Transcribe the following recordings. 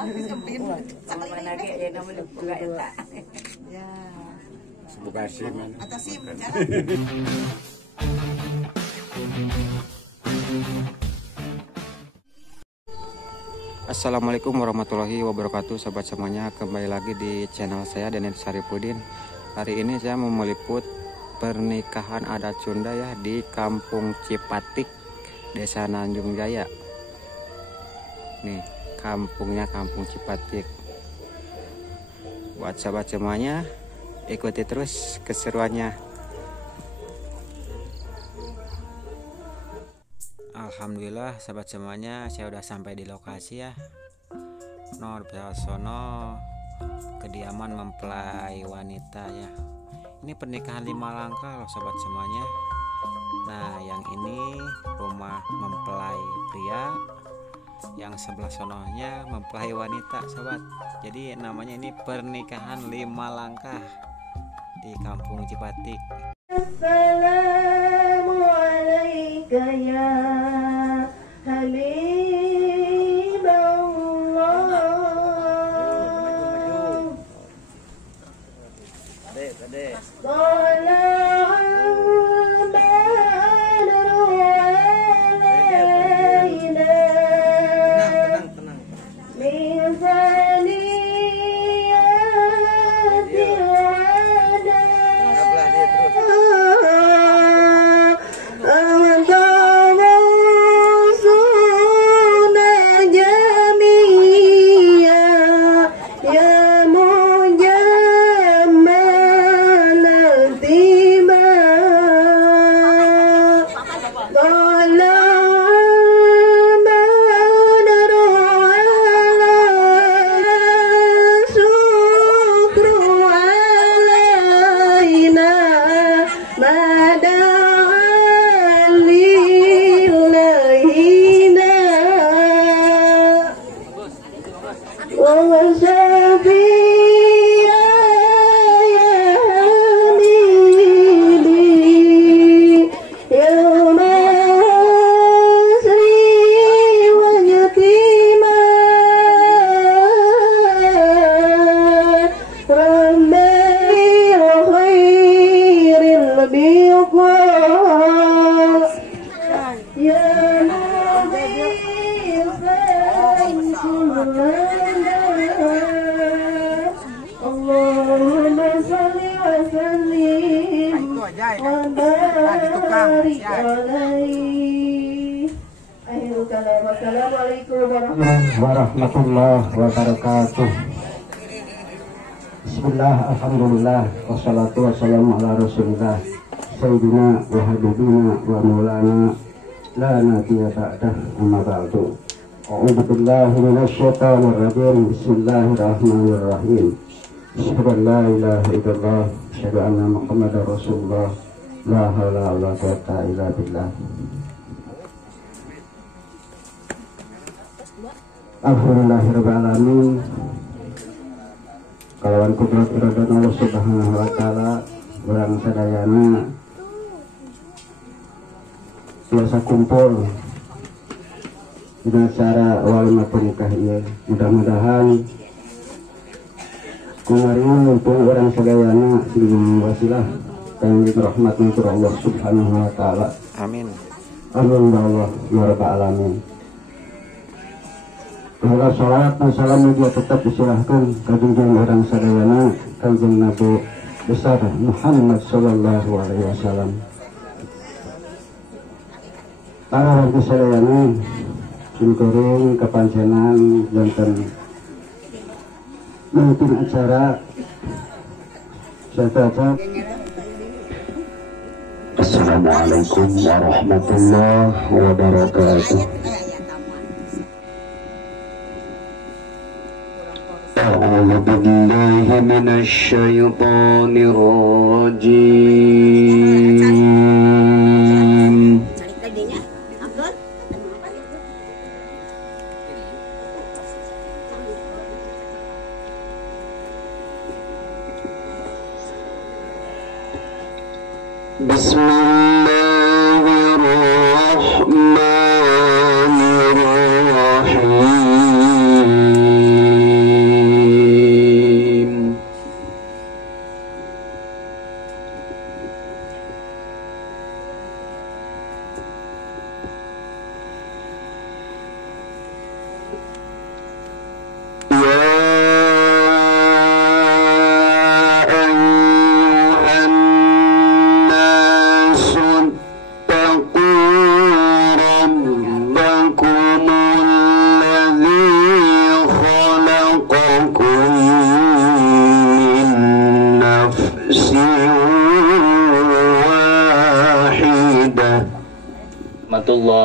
Mana ge ya namanya buka eta. Ya. Buka SIM. Atau SIM. Assalamualaikum warahmatullahi wabarakatuh, sahabat semuanya. Kembali lagi di channel saya, Daniel Saripudin. Hari ini saya mau meliput pernikahan adat Sunda ya di Kampung Cipatik, Desa Nanjung Jaya. Nih kampungnya, Kampung Cipatik. Buat sahabat semuanya, ikuti terus keseruannya. Alhamdulillah sahabat semuanya, saya udah sampai di lokasi ya. Sono kediaman mempelai wanita ya. Ini pernikahan 5 langkah loh sahabat semuanya. Nah yang ini rumah mempelai pria, yang sebelah sononya mempelai wanita sahabat. Jadi namanya ini pernikahan 5 langkah di Kampung Cipatik. Assalamualaikum ya Habibullah. Adek. Warahmatullahi wabarakatuh. Bismillah, alhamdulillah, wassalatu wassalamu ala rasulillah Sayyidina wa habibina wa maulana la nabiyya ba'dah, amma ba'du. A'udzu billahi minasy syaithanir rajim. Bismillahirrahmanirrahim. Asyhadu an la ilaha illallah, asyhadu anna Muhammadar Rasulullah, la haula wala quwwata illa billah. Alhamdulillahirrahmanirrahim. Kalawan kudrat iradan Allah subhanahu wa ta'ala, orang sadayana biasa kumpul dengan acara walimah pernikah ini. Mudah-mudahan kemarin mumpung orang sadayana dengan wasilah dan rahmatnya kepada Allah subhanahu wa ta'ala. Amin. Amin ya Allah ya rabbal alamin. Kalau salat dan salam juga tetap disilahkan kajeng orang sadayana kanjeng Nabi besar Muhammad sallallahu alaihi wasallam. Para warga sadayana simkuring kepancenan janten memimpin acara saya. Assalamualaikum warahmatullahi wabarakatuh. أعوذ بالله من الشيطان الرجيم. بسم الله الرحمن الرحيم.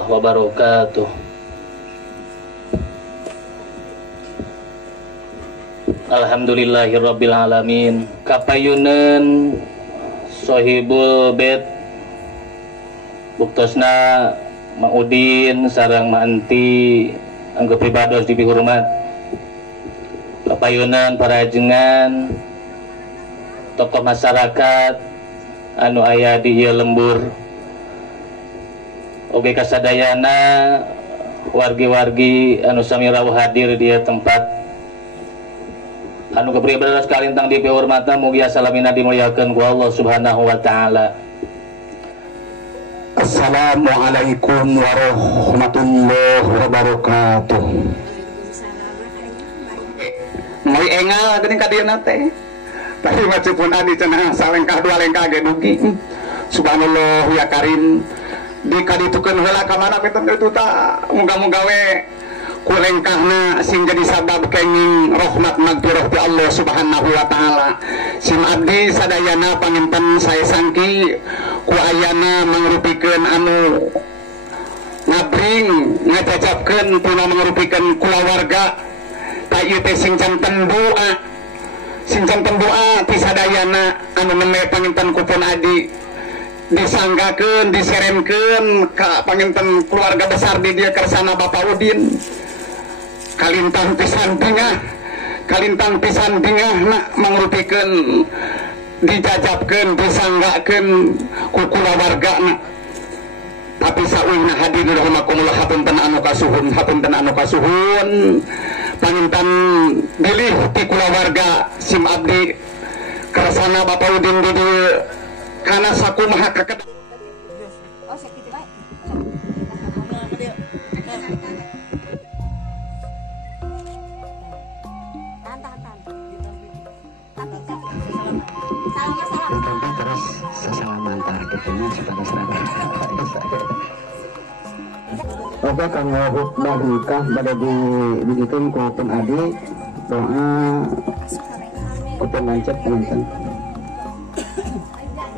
warahmatullahi wabarakatuh. Alhamdulillahirabbil alamin. Kapayuneun Sohibul Bait buktosna Ma'udin sareng Ma'anti anggo pribados dipihormat. Kapayuneun para ajengan tokoh masyarakat anu aya di ieu lembur. Oge kasadayana wargi-wargi anu sami rawuh hadir di tempat anu kepribadian kalintang dipihormatan mugi salamina dimuliakeun ku Allah Subhanahu wa taala. Assalamualaikum warahmatullahi wabarakatuh. Mai engal geuning ka dieu teh. Tadi macupun adi cenah salengkah dua lengkah ge dugi. Subhanallah ya karim. Dikaditukeun heula ka mana peten itu ta muga-muga we ku lengkahna sing jadi sabab kenging rahmat magfirah ti Allah Subhanahu wa taala. Sim abdi sadayana panginten saya sangki ku ayana mangrupikeun anu ngabring ngacacapkeun puna mangrupikeun kulawarga ta ieu teh sing janten doa. Sing janten doa ti sadayana anu neme panginten ku pun adi disanggakeun diseremkeun ka panginten keluarga besar di dieu kersana Bapak Udin. Kalintang pisan dingah nak mangrupikeun dijajabkeun disanggakeun ku kulawargana. Tapi saueuhna hadir rahimakumullah hapunten anu kasuhun panginten bilih ti kulawarga sim abdi kersana Bapak Udin di dieu kana sakumaha kaked. Oh, sakitu bae. Terus sesalaman targetnya saudara-saudara. Oke, kanggo khutbah nikah pada dibikin ku pun adi doa ku pun lancet teman-teman.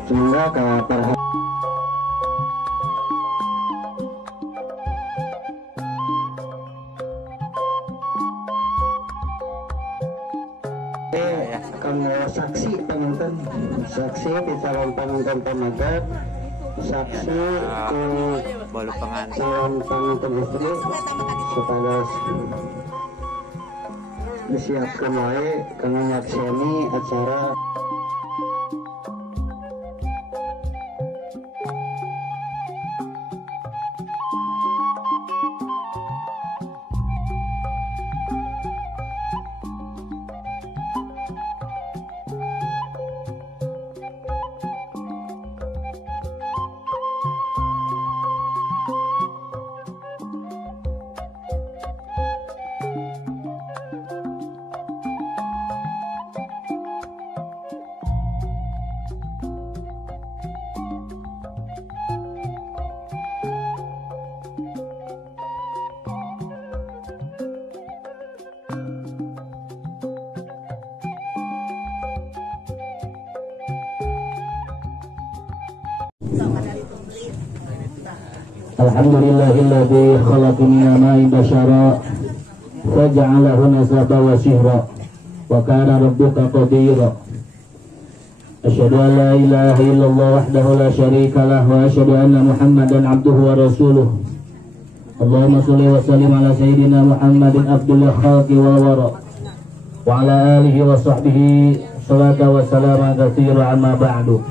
Semoga ke para kanggo saksi panonton, saksi di calon panonton pamagat, saksi ku balu pengantin calon panonton istri supaya disiapkan wae kanggo nyakseni acara. Alhamdulillahilladzi khalaqa minal ma'i basyara faja'alahu nasaba wa sihra wa kana rabbuka qadira. Asyhadu an la ilaha illallah wahdahu la syarika lah wa asyhadu anna Muhammadan abduhu wa rasuluh. Allahumma shalli wa sallim ala sayyidina Muhammadin abdul khalqi wal wara wa ala alihi wa sahbihi salatu wa salaman katsira amma ba'du.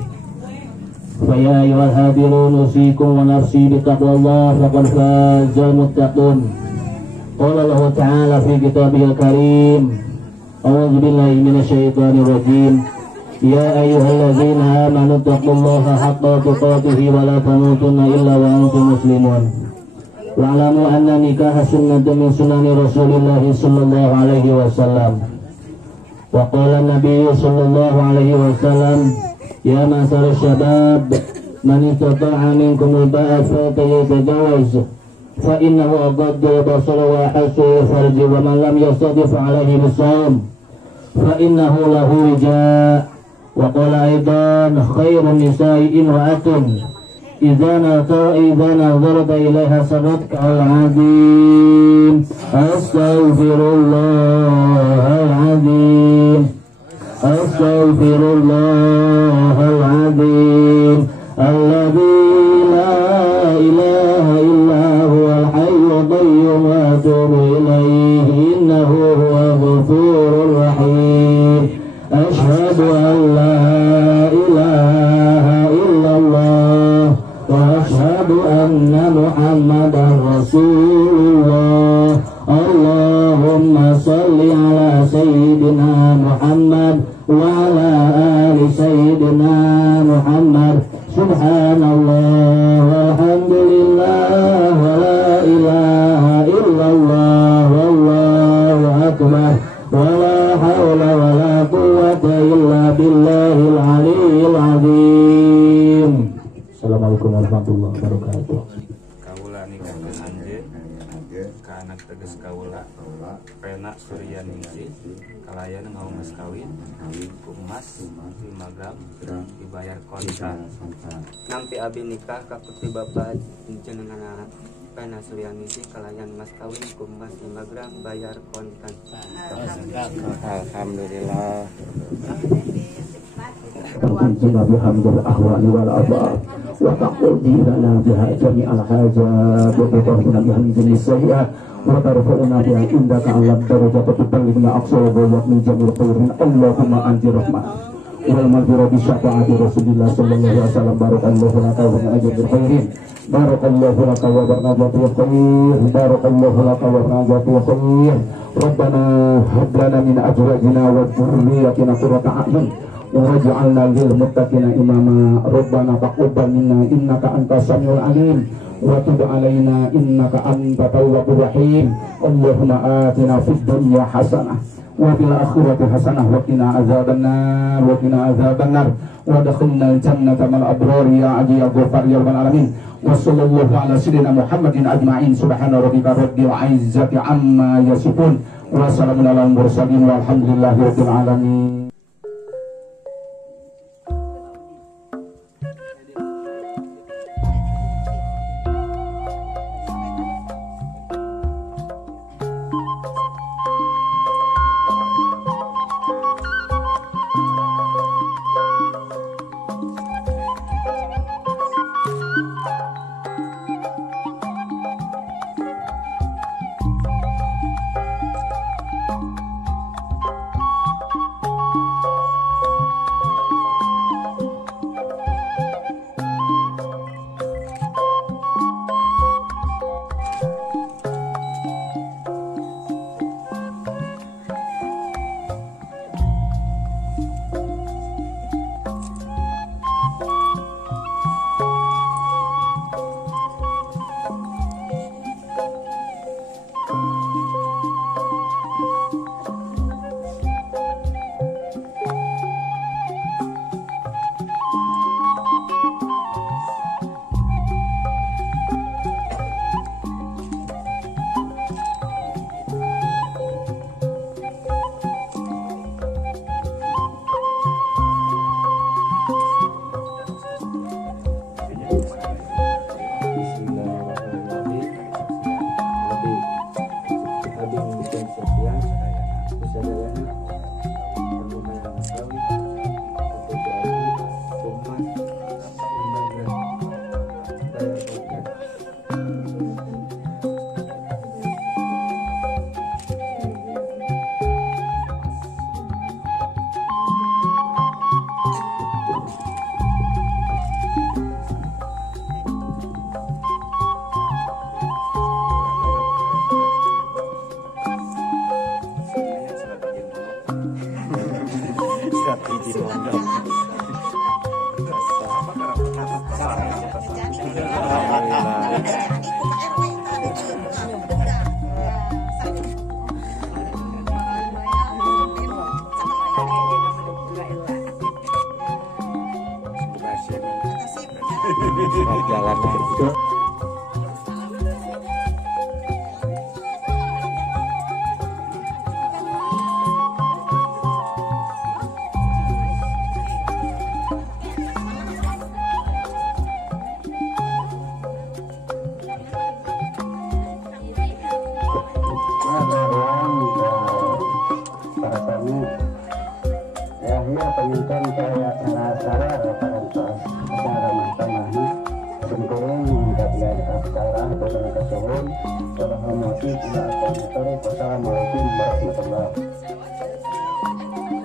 فيا أيها الحاضرون أوصيكم ونفسي بتقوى الله فقد فاز المتقون. قال الله تعالى في كتابه الكريم أعوذ بالله من الشيطان الرجيم يا أيها الذين آمنوا اتقوا الله حق تقاته ولا تموتن إلا وأنتم مسلمون واعلموا أن النكاح سنة من سنن رسول الله صلى الله عليه وسلم. وقال النبي صلى الله عليه وسلم يا معشر الشباب من استطاع منكم الباءة فليتزوج فإنه أغض البصر وأحس الفرج ومن لم يستطع عليه بالصوم فإنه له وجاء. وقال أيضا خير النساء امرأة إذا نظرت إليها سرتك العظيم أستغفر الله العظيم أستغفر الله العظيم الذي لا إله إلا هو الحي القيوم وأتوب إليه إنه هو الغفور الرحيم أشهد أن لا إله إلا الله وأشهد أن محمدا رسول الله اللهم صل على سيدنا محمد وعلى آل سيدنا محمد سبحان الله والحمد لله ولا إله إلا الله والله أكبر ولا حول ولا قوة إلا بالله العلي العظيم. Assalamualaikum warahmatullahi wabarakatuh. Kaula nikahkeun anjeun ka anak teges kaula Rena Suryaningsih kalayan ngaung mas kawin ku emas 5 gram dibayar kontan. Nampi abi nikah ka putri bapak jenengan Rena Suryaningsih kalayan mas kawin ku emas 5 gram bayar kontan. Alhamdulillah. وانزل بحمد الأهوال والأبار وتقضي لنا بها جميع الحاجات وتطهرنا بها من جميع السيئات وترفعنا بها عندك على الدرجة وتبلغنا أقصى الغايات من جميع الخير اللهم أنت رحمة والمغفرة بشفاعة رسول الله صلى الله عليه وسلم بارك الله لك ونأجر بالخيرين بارك الله لك وبرناجات الخير بارك الله لك وبرناجات الخير ربنا هب لنا من أزواجنا وذرياتنا قرة أعين وجعلنا للمتقين إماما ربنا تقبل منا إنك أنت السميع العليم وتب علينا إنك أنت التواب الرحيم اللهم آتنا في الدنيا حسنة وفي الآخرة حسنة وقنا عذاب النار وادخلنا الجنة مع الأبرار يا عزيز يا غفار يا رب العالمين وصلى الله على سيدنا محمد أجمعين سبحان ربك رب العزة عما يصفون وسلام على المرسلين والحمد لله رب العالمين. ila aqwam. Wassalamualaikum warahmatullahi wabarakatuh.